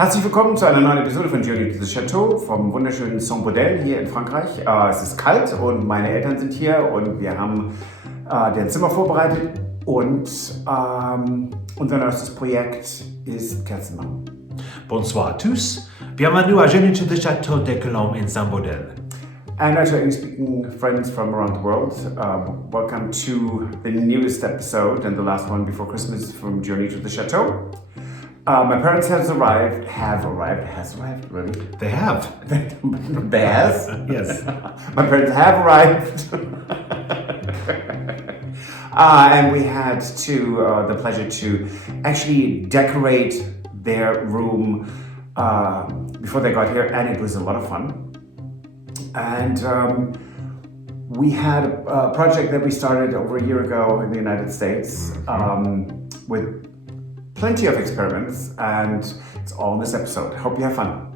Herzlich willkommen zu einer neuen Episode von Journey to the Chateau vom wunderschönen Saint-Baudel hier in Frankreich. Es ist kalt und meine Eltern sind hier und wir haben deren Zimmer vorbereitet und unser neuestes Projekt ist Kerzen machen. Bonsoir à tous. Bienvenue à Journey to the Château de Colombe in Saint-Baudel. And our English-speaking friends from around the world, welcome to the newest episode and the last one before Christmas from Journey to the Chateau. My parents has arrived, really? They have. They has? Yes. My parents have arrived. And we had the pleasure to actually decorate their room before they got here, and it was a lot of fun. And we had a project that we started over a year ago in the United States with plenty of experiments, and it's all in this episode. Hope you have fun.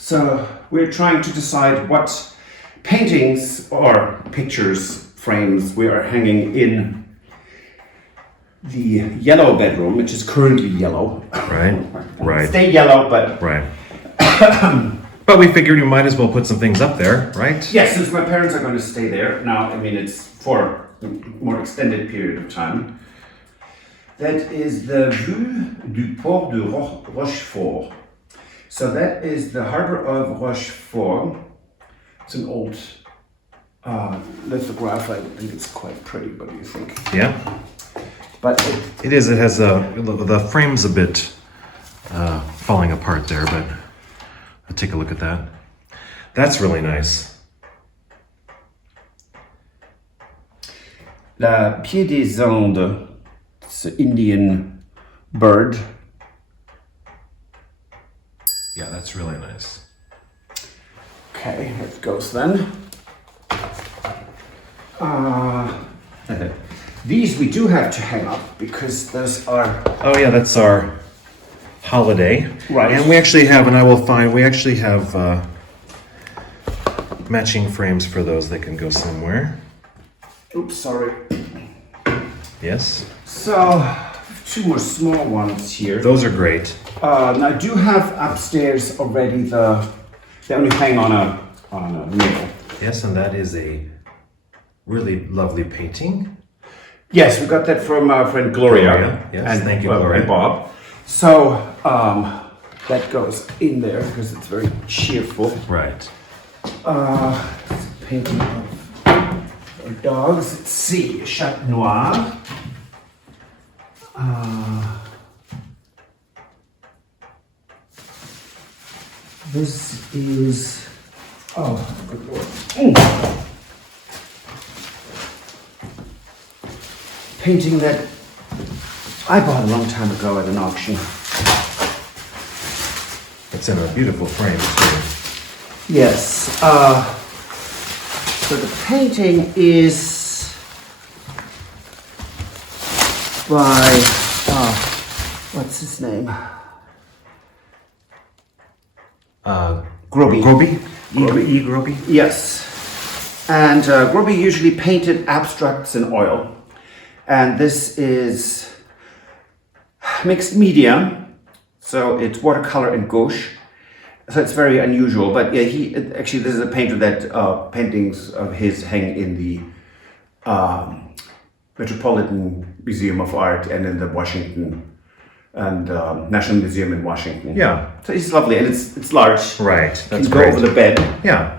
So we're trying to decide what paintings or pictures, frames we are hanging in the yellow bedroom, which is currently yellow. Right. Stay yellow, but... Right. But we figured we might as well put some things up there, right? Yes, since my parents are going to stay there. Now, I mean, it's for a more extended period of time. That is the Vue du Port de Rochefort. So that is the harbor of Rochefort. It's an old lithograph. I think it's quite pretty. What do you think? Yeah. But It is. It has the frame's a bit falling apart there, but take a look at that. That's really nice. La Pied des Andes. It's an Indian bird. Yeah, that's really nice. Okay, here it goes then. These we do have to hang up because those are... Oh yeah, that's our holiday. Right. And we actually have, matching frames for those that can go somewhere. Oops, sorry. Yes. So, two more small ones here. Those are great. Now I do have upstairs already they only hang on a nail. Yes, and that is a really lovely painting. Yes, we got that from our friend Gloria. Yes, and thank you, Gloria. Gloria. And Bob. So that goes in there because it's very cheerful. Right. It's a painting of our dogs. Let's see, Chateau. This is, oh, good lord. Painting that I bought a long time ago at an auction. It's in a beautiful frame too. Yes. So the painting is by, what's his name? Groby. Groby? Groby? Yes. And Groby usually painted abstracts in oil. And this is mixed media. So it's watercolor and gouache. So it's very unusual. But yeah, this is a painter that paintings of his hang in the Metropolitan Museum of Art and in the Washington and National Museum in Washington. Yeah. So it's lovely, and it's large. Right. That's can great. go over the bed. Yeah.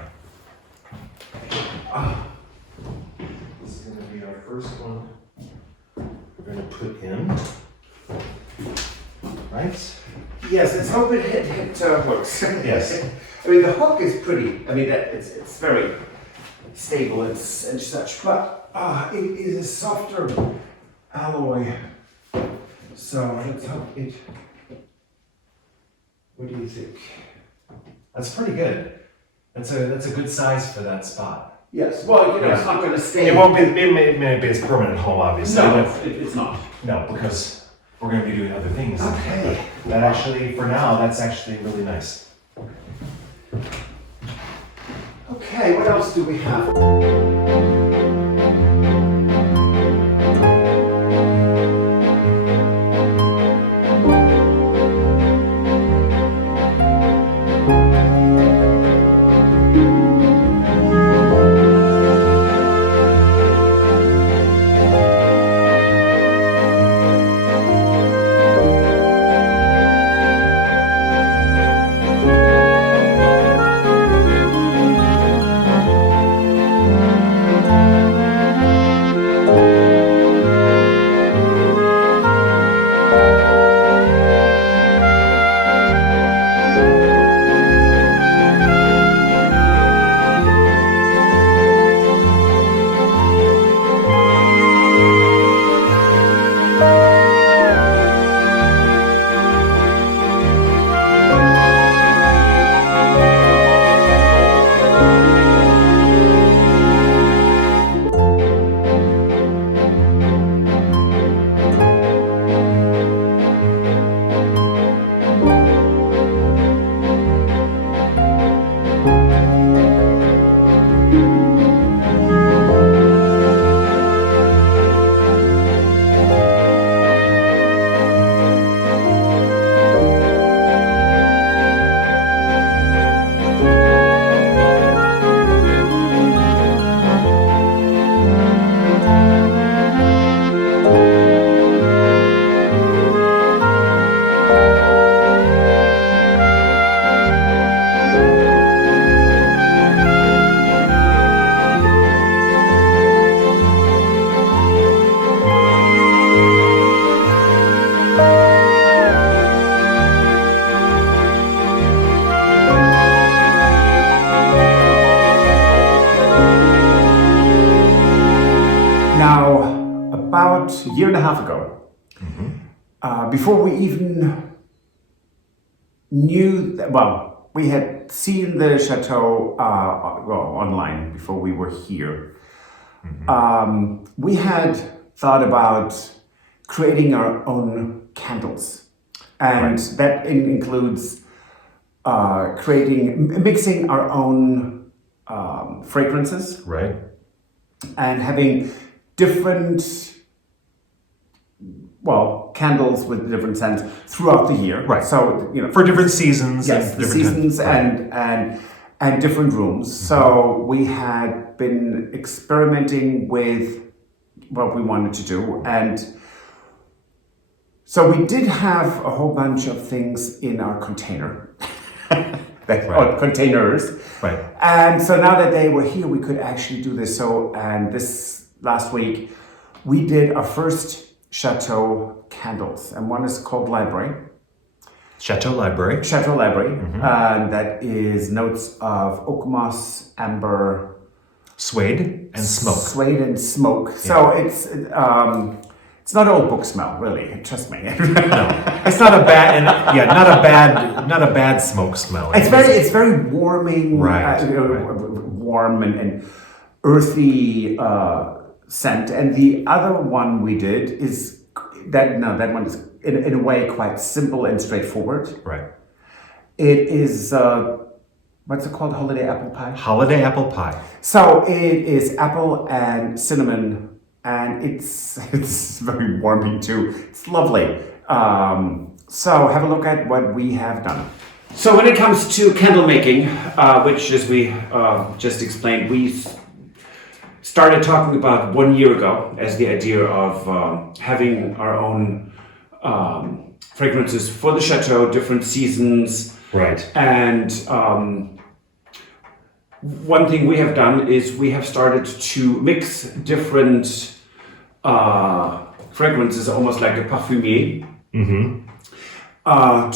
This is going to be our first one. We're going to put in. Right. Yes, let's hope it works. Yes. I mean, the hook is pretty. I mean, it's very stable and such, but it is a softer alloy. So let's hope it What do you think? That's pretty good. That's a good size for that spot. Yes. Well, it's not going to stay. It won't be. It may be its permanent home, obviously. No, but it's not. no, because we're going to be doing other things. Okay. That actually, for now, that's actually really nice. Okay. What else do we have? Now, about a year and a half ago, before we even knew that, well, we had seen the chateau online before we were here. We had thought about creating our own candles, and that includes mixing our own fragrances, Right. and having different, candles with different scents throughout the year. Right. So, For different seasons. yes, and the different seasons right. and different rooms. So we had been experimenting with what we wanted to do, and so we did have a whole bunch of things in our container, or containers. Right. And so now that they were here, we could actually do this. So, and this last week, we did our first Chateau candles, and one is called Library. Chateau Library. Chateau Library, and that is notes of oak moss, amber, Suede and smoke. suede, and smoke. So it's not old book smell, really. Trust me. No, it's not a bad, not a bad smoke smell. It's very warming, Right, warm and earthy scent. And the other one we did is that one is in a way quite simple and straightforward. Right. It is what's it called? Holiday apple pie. Holiday apple pie. So it is apple and cinnamon, and it's very warming too. It's lovely. So have a look at what we have done. So when it comes to candle making, which as we just explained, we started talking about 1 year ago as the idea of having our own fragrances for the chateau, different seasons. Right. And one thing we have done is we have started to mix different fragrances, almost like a parfumier,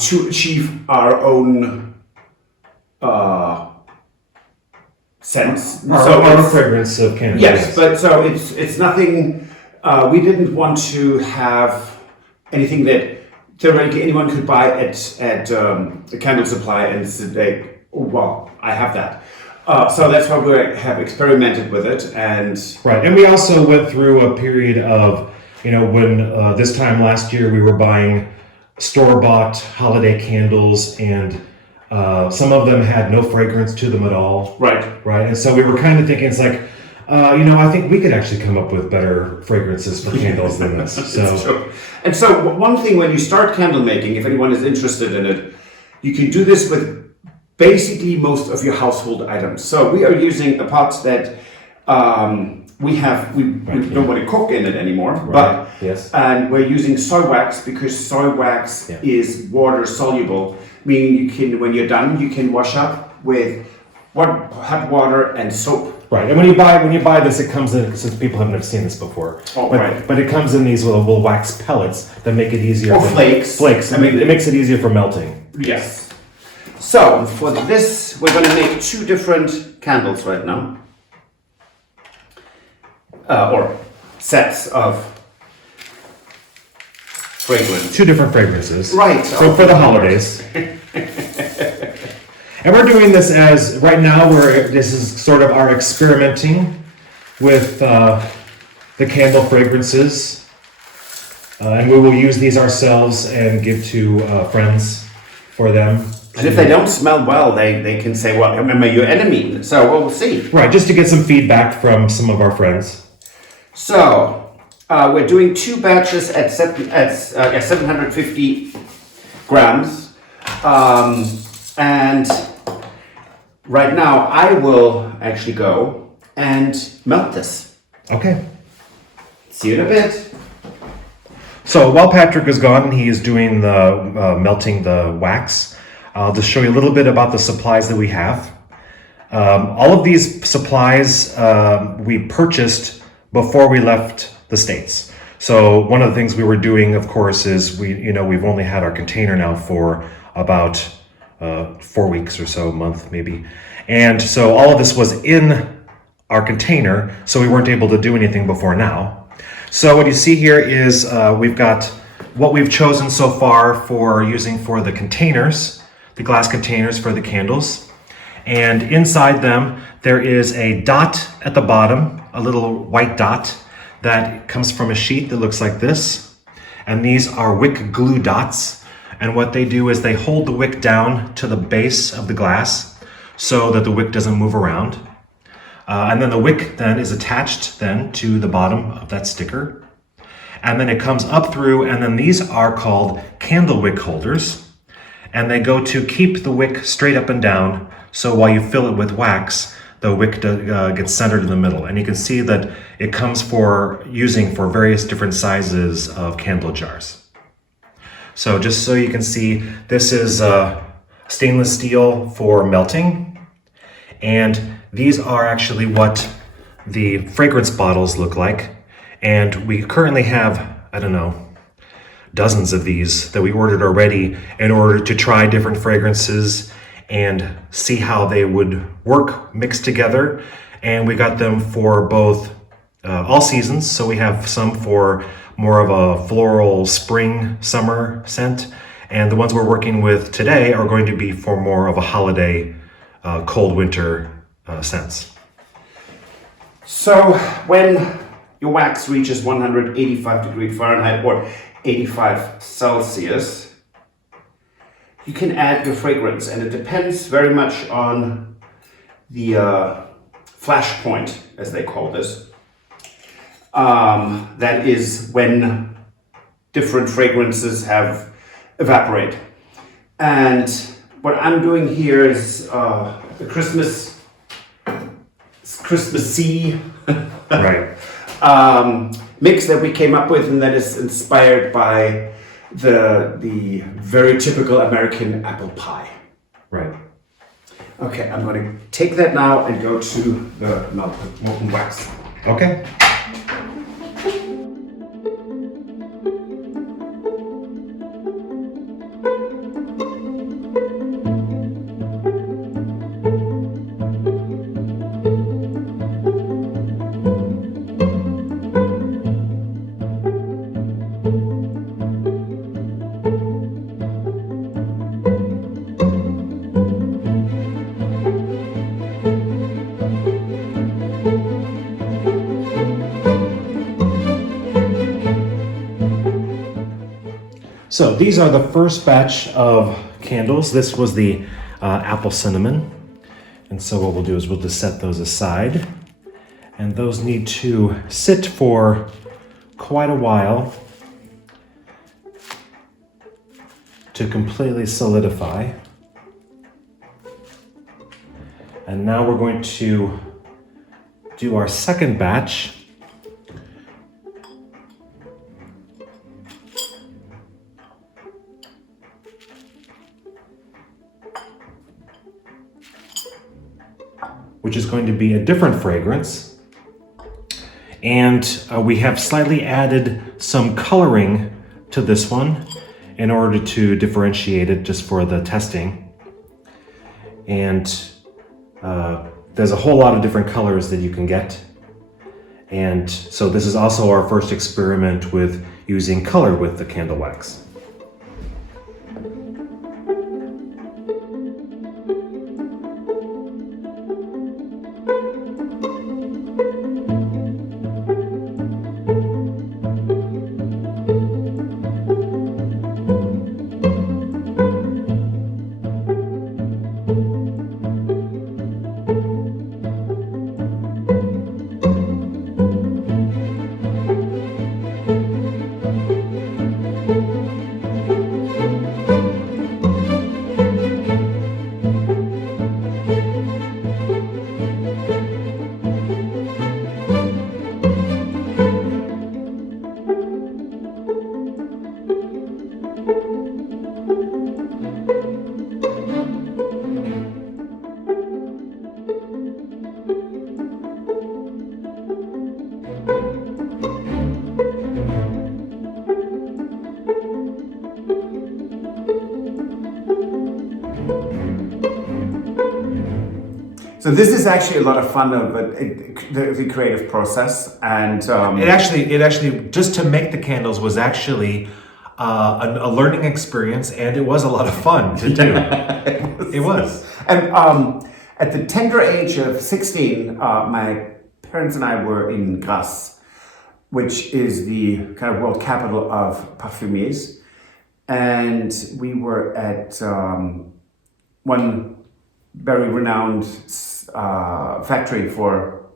to achieve our own scents. Our fragrance of candles. Yes, but so it's nothing. We didn't want to have anything that theoretically anyone could buy at a candle supply and say, oh wow, I have that. So that's why we have experimented with it. And right, and we also went through a period of, when this time last year we were buying store-bought holiday candles, and some of them had no fragrance to them at all. Right. And so we were kind of thinking, it's like, I think we could actually come up with better fragrances for candles than this. So, true. And so one thing when you start candle making, if anyone is interested in it, you can do this with basically most of your household items. So we are using a pot that we don't want to cook in it anymore, but yes. And we're using soy wax because soy wax is water soluble, meaning you can, when you're done, you can wash up with hot water and soap. Right, and when you buy this, it comes in, since people haven't seen this before. Oh, but it comes in these little wax pellets that make it easier. Or flakes. Flakes. It makes it easier for melting. Yes. So for this, we're going to make 2 different candles right now, or sets of fragrance. 2 different fragrances. Right. So for the holidays. And we're doing this as, right now, this is sort of our experimenting with the candle fragrances. And we will use these ourselves and give to friends for them. And if they don't smell well, they can say, well, remember your enemy. So we'll see. Right, just to get some feedback from some of our friends. So we're doing 2 batches at 750 grams. And right now I will actually go and melt this. Okay. See you in a bit. So while Patrick is gone, he is doing the melting the wax. I'll just show you a little bit about the supplies that we have. All of these supplies we purchased before we left the States. So one of the things we were doing, of course, is we've only had our container now for about 4 weeks or so, a month maybe. And so all of this was in our container, so we weren't able to do anything before now. So what you see here is we've got what we've chosen so far for using for the containers, the glass containers for the candles. And inside them, there is a dot at the bottom, a little white dot that comes from a sheet that looks like this. And these are wick glue dots. And what they do is they hold the wick down to the base of the glass so that the wick doesn't move around. And then the wick then is attached then to the bottom of that sticker. And then it comes up through, and then these are called candle wick holders. And they go to keep the wick straight up and down, so while you fill it with wax, the wick gets centered in the middle. And you can see that it comes for various different sizes of candle jars. So just so you can see, this is stainless steel for melting. And these are actually what the fragrance bottles look like. And we currently have, dozens of these that we ordered already in order to try different fragrances and see how they would work mixed together. And we got them for both all seasons. So we have some for more of a floral spring, summer scent. And the ones we're working with today are going to be for more of a holiday, cold winter scents. So when your wax reaches 185 degrees Fahrenheit or 85 Celsius, you can add your fragrance, and it depends very much on the flash point, as they call this. That is when different fragrances have evaporate. And what I'm doing here is a Christmassy Right. mix that we came up with, and that is inspired by the very typical American apple pie. Right. Okay, I'm going to take that now and go to the molten wax. Okay. So these are the first batch of candles. This was the apple cinnamon. And so what we'll do is we'll just set those aside. And those need to sit for quite a while to completely solidify. And now we're going to do our second batch. Which is going to be a different fragrance. And we have slightly added some coloring to this one in order to differentiate it just for the testing. And there's a whole lot of different colors that you can get. And so this is also our first experiment with using color with the candle wax. So this is actually a lot of fun, but the creative process, and it actually just to make the candles was actually a learning experience, and it was a lot of fun to do. It was. And at the tender age of 16, my parents and I were in Grasse, which is the kind of world capital of parfumiers, and we were at one very renowned factory for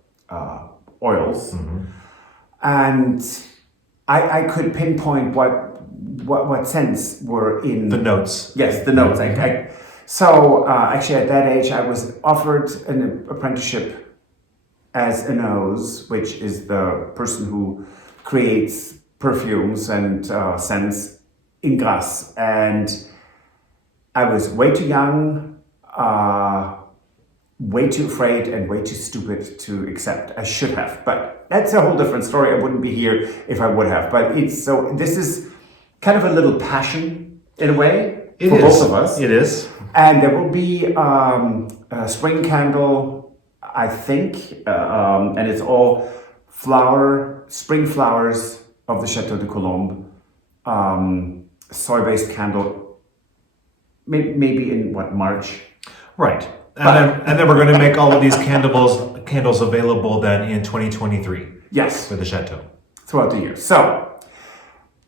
oils, and I could pinpoint what scents were in The notes. Yes, the notes. So actually, at that age, I was offered an apprenticeship as a nose, which is the person who creates perfumes and scents in Grasse, and I was way too young. Way too afraid and way too stupid to accept. I should have, but that's a whole different story. I wouldn't be here if I would have. But this is kind of a little passion in a way for both of us. It is. And there will be a spring candle, I think, and it's all spring flowers of the Chateau de Colombe, soy-based candle, maybe in March. Right. And then we're going to make all of these candles available then in 2023. Yes. For the Chateau. Throughout the year. So,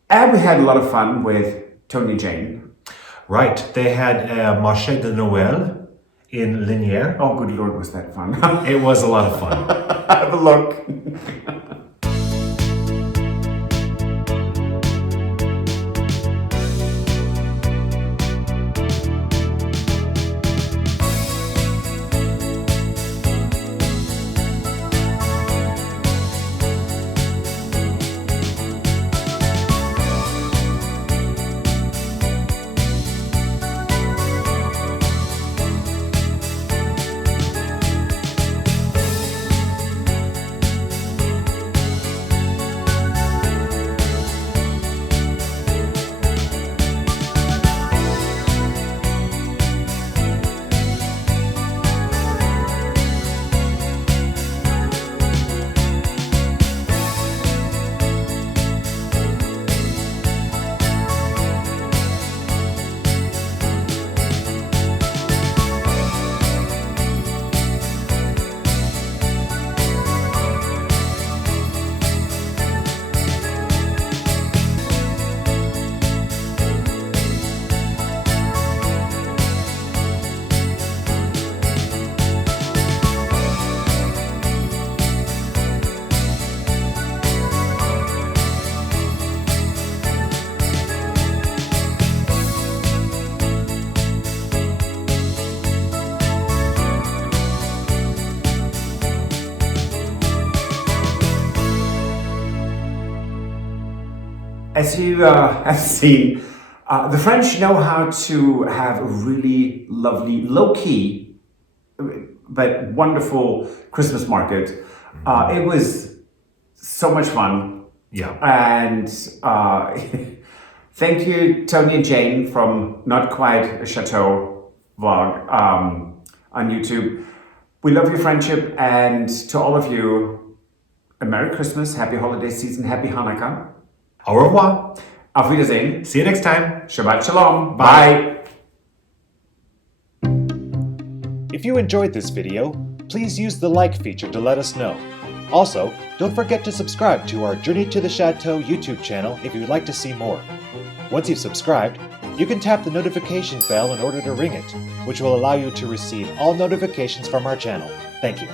and we had a lot of fun with Tony and Jane. Right. They had a Marché de Noël in Lignieres. Oh, good Lord, was that fun. It was a lot of fun. Have a look. as you have seen, the French know how to have a really lovely, low-key, but wonderful Christmas market. It was so much fun. Yeah. And thank you, Tony and Jane from Not Quite a Chateau vlog on YouTube. We love your friendship, and to all of you, a Merry Christmas, Happy Holiday Season, Happy Hanukkah. Au revoir. Auf Wiedersehen. See you next time. Shabbat Shalom. Bye. Bye. If you enjoyed this video, please use the like feature to let us know. Also, don't forget to subscribe to our Journey to the Chateau YouTube channel if you would like to see more. Once you've subscribed, you can tap the notification bell in order to ring it, which will allow you to receive all notifications from our channel. Thank you.